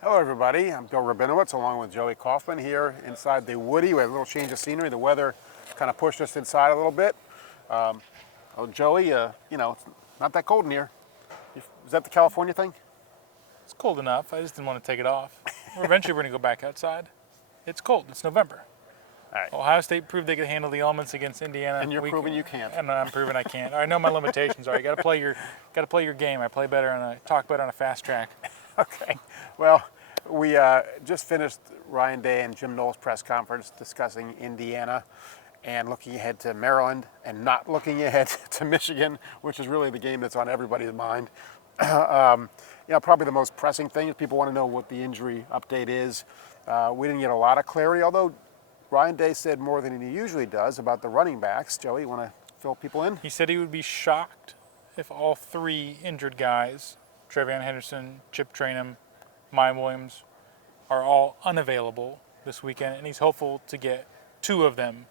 Hello everybody, I'm Bill Rabinowitz along with Joey Kaufman here inside the Woody. We had a little change of scenery. The weather kind of pushed us inside a little bit. Joey, it's not that cold in here. Is that the California thing? It's cold enough. I just didn't want to take it off. Eventually we're going to go back outside. It's cold. It's November. All right. Ohio State proved they could handle the elements against Indiana. And you're proving you can't. And I'm proving I can't. I know my limitations are. You got to play your game. I talk better on a fast track. Okay. Well, we just finished Ryan Day and Jim Knowles' press conference discussing Indiana and looking ahead to Maryland and not looking ahead to Michigan, which is really the game that's on everybody's mind. Probably the most pressing thing is people want to know what the injury update is. We didn't get a lot of clarity, although Ryan Day said more than he usually does about the running backs. Joey, you want to fill people in? He said he would be shocked if all three injured guys, Trevion Henderson, Chip Trainum, Maya Williams, are all unavailable this weekend, and he's hopeful to get two of them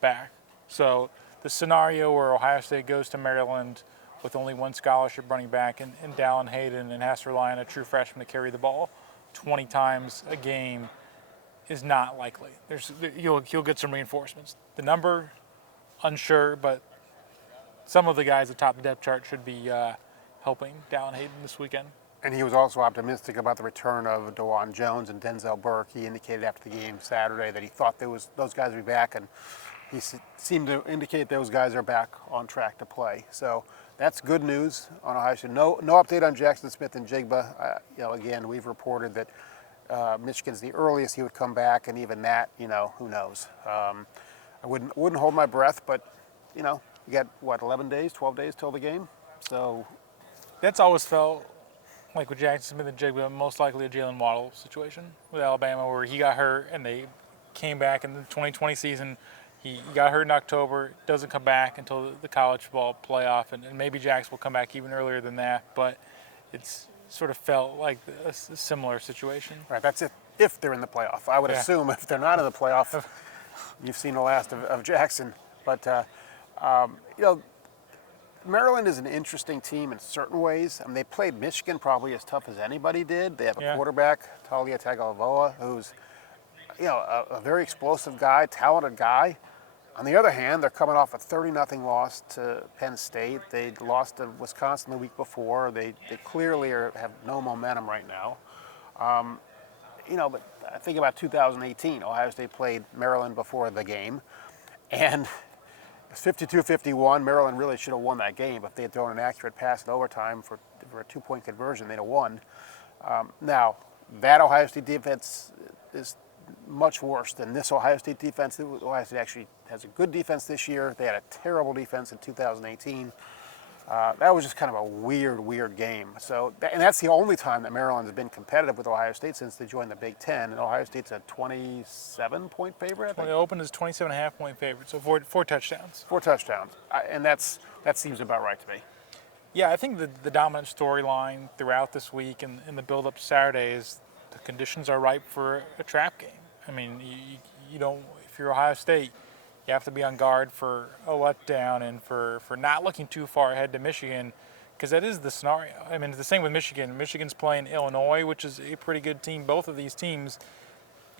back. So the scenario where Ohio State goes to Maryland with only one scholarship running back and Dallin Hayden and has to rely on a true freshman to carry the ball 20 times a game is not likely. He'll get some reinforcements. The number, unsure, but some of the guys atop the depth chart should be helping Dallin Hayden this weekend. And he was also optimistic about the return of DeJuan Jones and Denzel Burke. He indicated after the game Saturday that he thought those guys would be back, and he seemed to indicate those guys are back on track to play. So that's good news on Ohio State. No update on Jackson Smith and Jigba. Again, we've reported that Michigan's the earliest he would come back, and even that, who knows. I wouldn't hold my breath, but you got 11 days, 12 days till the game. So that's always felt like with Jackson Smith and Jigba, most likely a Jalen Waddle situation with Alabama, where he got hurt and they came back in the 2020 season. He got hurt in October, doesn't come back until the college football playoff, and maybe Jax will come back even earlier than that, but it's sort of felt like a similar situation. Right, that's if they're in the playoff. I would assume if they're not in the playoff, you've seen the last of Jackson. But, Maryland is an interesting team in certain ways. I mean, they played Michigan probably as tough as anybody did. They have a quarterback, Talia Tagovailoa, who's, a very explosive guy, talented guy. On the other hand, they're coming off a 30-0 loss to Penn State. They lost to Wisconsin the week before. They clearly have no momentum right now. But I think about 2018. Ohio State played Maryland before the game, and it's 52-51. Maryland really should have won that game. If they had thrown an accurate pass in overtime for a two-point conversion, they'd have won. Now, that Ohio State defense is much worse than this Ohio State defense. Ohio State actually has a good defense this year. They had a terrible defense in 2018. That was just kind of a weird game. And that's the only time that Maryland has been competitive with Ohio State since they joined the Big Ten. And Ohio State's a 27-point favorite, I think. It opened as 27.5-point favorite, so four touchdowns. 4 touchdowns. And that seems about right to me. Yeah, I think the dominant storyline throughout this week and in the build-up to Saturday is the conditions are ripe for a trap game. I mean, you don't, if you're Ohio State, you have to be on guard for a letdown and for not looking too far ahead to Michigan, because that is the scenario. I mean, it's the same with Michigan. Michigan's playing Illinois, which is a pretty good team. Both of these teams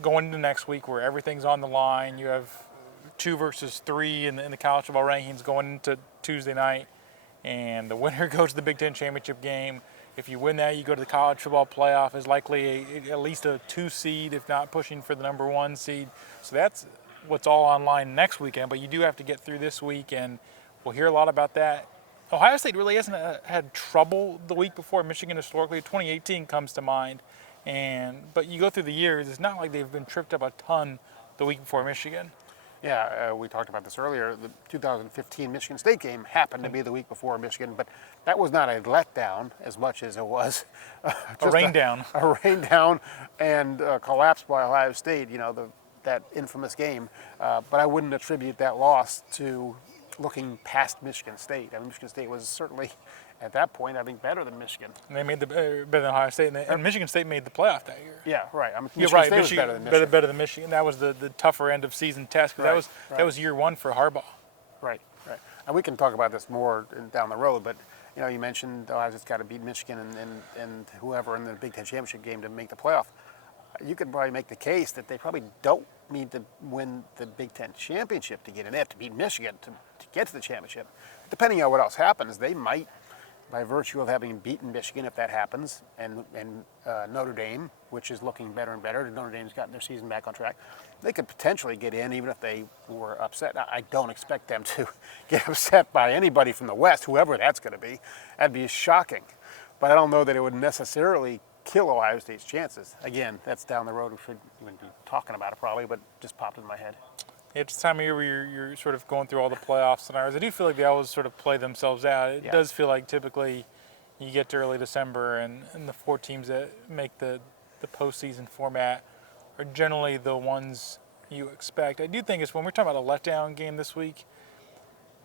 going into next week where everything's on the line. You have 2 versus 3 in the college football rankings going into Tuesday night, and the winner goes to the Big Ten championship game. If you win that, you go to the college football playoff as likely at least a 2 seed, if not pushing for the number 1 seed. So that's what's all online next weekend, but you do have to get through this week, and we'll hear a lot about that. Ohio State really hasn't had trouble the week before. Michigan historically, 2018 comes to mind, but you go through the years, it's not like they've been tripped up a ton the week before Michigan. Yeah, we talked about this earlier. The 2015 Michigan State game happened to be the week before Michigan, but that was not a letdown as much as it was a rain down. A rain down and collapse by Ohio State, that infamous game. But I wouldn't attribute that loss to looking past Michigan State. I mean, Michigan State was certainly, at that point, I think, better than Michigan. And they made better than Ohio State, and Michigan State made the playoff that year. Yeah, right. I mean, You're right. State Michigan was better than Michigan. That was the tougher end of season test. Because that was year 1 for Harbaugh. Right. And we can talk about this more down the road, but You mentioned Ohio State's got to beat Michigan and whoever in the Big Ten championship game to make the playoff. You could probably make the case that they probably don't need to win the Big Ten championship to get in. They have to beat Michigan to get to the championship. Depending on what else happens, they might, by virtue of having beaten Michigan, if that happens, and Notre Dame, which is looking better and better. Notre Dame's gotten their season back on track. They could potentially get in even if they were upset. Now, I don't expect them to get upset by anybody from the West, whoever that's going to be. That'd be shocking. But I don't know that it would necessarily kill Ohio State's chances. Again, that's down the road. We should even be talking about it probably, but just popped in my head. It's time of year where you're sort of going through all the playoff scenarios. I do feel like they always sort of play themselves out. It does feel like typically you get to early December and the 4 teams that make the postseason format are generally the ones you expect. I do think it's when we're talking about a letdown game this week,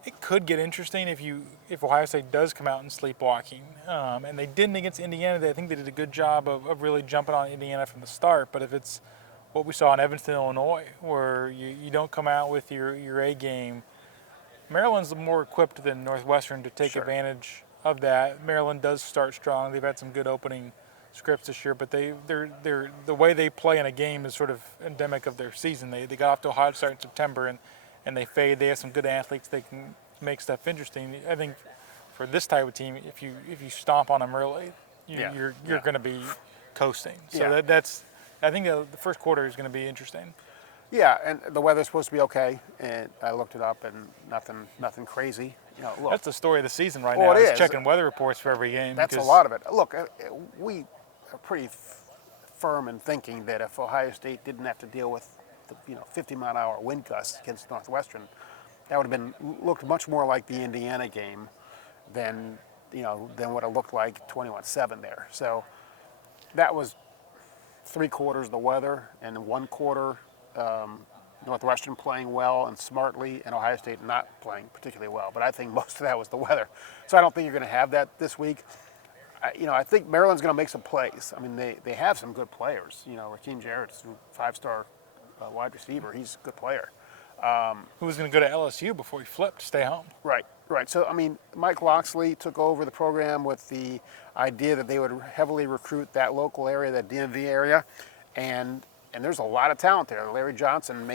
it could get interesting if Ohio State does come out and sleepwalking. And they didn't against Indiana. I think they did a good job of really jumping on Indiana from the start. But if it's what we saw in Evanston, Illinois, where you don't come out with your A game, Maryland's more equipped than Northwestern to take advantage of that. Maryland does start strong. They've had some good opening scripts this year, but they're the way they play in a game is sort of endemic of their season. They got off to a hot start in September and they fade. They have some good athletes. They can make stuff interesting. I think for this type of team, if you stomp on them early, you're going to be coasting. So that's I think the first quarter is going to be interesting. Yeah, and the weather's supposed to be okay, and I looked it up, and nothing crazy. Look, that's the story of the season right now. It is checking weather reports for every game. That's a lot of it. Look, we are pretty firm in thinking that if Ohio State didn't have to deal with the 50-mile-an-hour wind gusts against Northwestern, that would have looked much more like the Indiana game than what it looked like 21-7 there. So that was 3 quarters the weather, and 1 quarter Northwestern playing well and smartly, and Ohio State not playing particularly well. But I think most of that was the weather. So I don't think you're going to have that this week. I think Maryland's going to make some plays. I mean, they have some good players. Raheem Jarrett's a 5-star wide receiver. He's a good player. Who was going to go to LSU before he flipped to stay home? Right. So, I mean, Mike Loxley took over the program with the idea that they would heavily recruit that local area, that DMV area, and there's a lot of talent there. Larry Johnson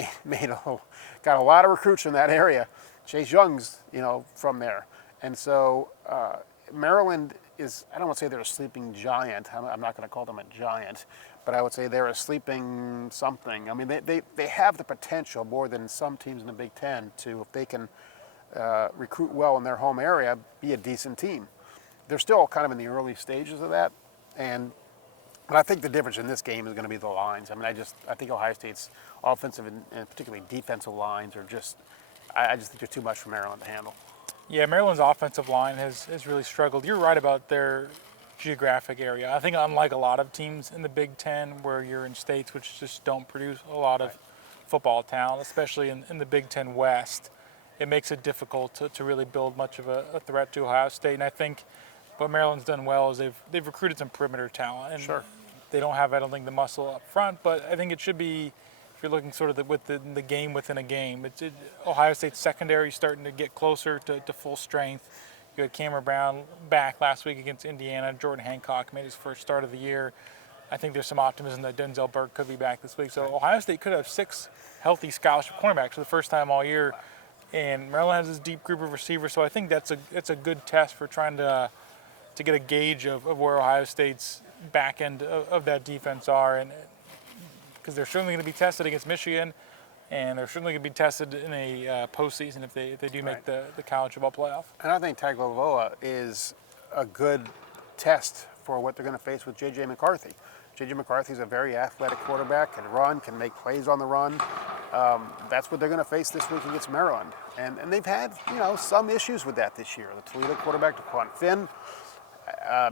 got a lot of recruits from that area. Chase Young's, from there. And so Maryland is, I don't want to say they're a sleeping giant. I'm not going to call them a giant, but I would say they're a sleeping something. I mean, they have the potential more than some teams in the Big Ten to, if they can recruit well in their home area, be a decent team. They're still kind of in the early stages of that, but I think the difference in this game is going to be the lines. I mean, I think Ohio State's offensive and particularly defensive lines are I just think they're too much for Maryland to handle. Yeah, Maryland's offensive line has really struggled. You're right about their geographic area. I think unlike a lot of teams in the Big Ten where you're in states which just don't produce a lot of football talent, especially in the Big Ten West, it makes it difficult to really build much of a threat to Ohio State. And I think what Maryland's done well is they've recruited some perimeter talent. And they don't have, I don't think, the muscle up front, but I think it should be, if you're looking sort of the game within a game, Ohio State's secondary starting to get closer to full strength. You had Cameron Brown back last week against Indiana. Jordan Hancock made his first start of the year. I think there's some optimism that Denzel Burke could be back this week. So Ohio State could have 6 healthy scholarship cornerbacks for the first time all year. And Maryland has this deep group of receivers. So I think it's a good test for trying to get a gauge of where Ohio State's back end of that defense are. And because they're certainly going to be tested against Michigan, and they're certainly going to be tested in a postseason if they do make the college football playoff. And I think Tagovailoa is a good test for what they're going to face with J.J. McCarthy. J.J. McCarthy's a very athletic quarterback, can run, can make plays on the run. That's what they're going to face this week against Maryland. And they've had, some issues with that this year. The Toledo quarterback, DeQuan Finn,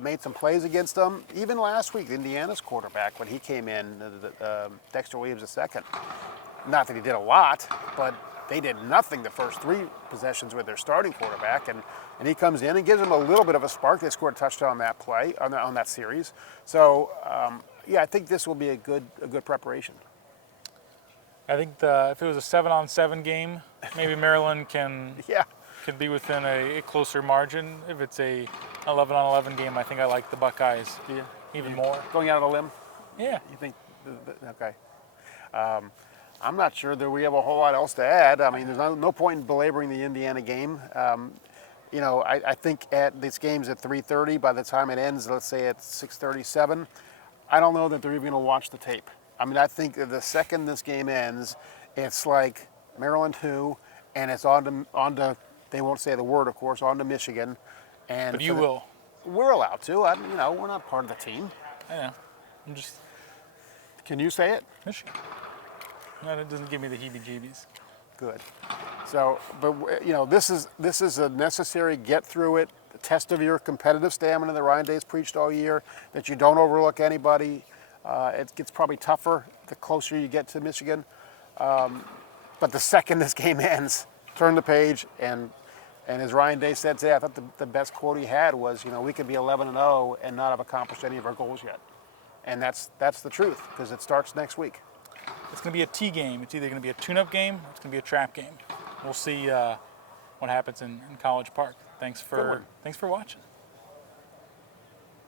made some plays against them. Even last week, Indiana's quarterback, when he came in, Dexter Williams II, not that he did a lot, but they did nothing the first 3 possessions with their starting quarterback, and he comes in and gives them a little bit of a spark. They scored a touchdown on that play, on that series. So, I think this will be a good preparation. I think if it was a 7-on-7 game, maybe Maryland can could be within a closer margin. If it's a 11-on-11 game, I think I like the Buckeyes even more. Going out on a limb? Yeah. You think? Okay. I'm not sure that we have a whole lot else to add. I mean, there's no point in belaboring the Indiana game. I think at this game's at 3:30. By the time it ends, let's say at 6:37, I don't know that they're even going to watch the tape. I mean, I think that the second this game ends, it's like Maryland 2, and it's on to they won't say the word, of course, on to Michigan. And But you will. We're allowed to. We're not part of the team. I know. I'm just Can you say it? Michigan. No, that doesn't give me the heebie-jeebies. Good. So, but this is a necessary get through it test of your competitive stamina that Ryan Day's preached all year. That you don't overlook anybody. It gets probably tougher the closer you get to Michigan. But the second this game ends, turn the page, and as Ryan Day said today, I thought the best quote he had was, we could be 11-0 and not have accomplished any of our goals yet. And that's the truth, because it starts next week. It's going to be a T game. It's either going to be a tune-up game or it's going to be a trap game. We'll see what happens in College Park. Thanks for watching.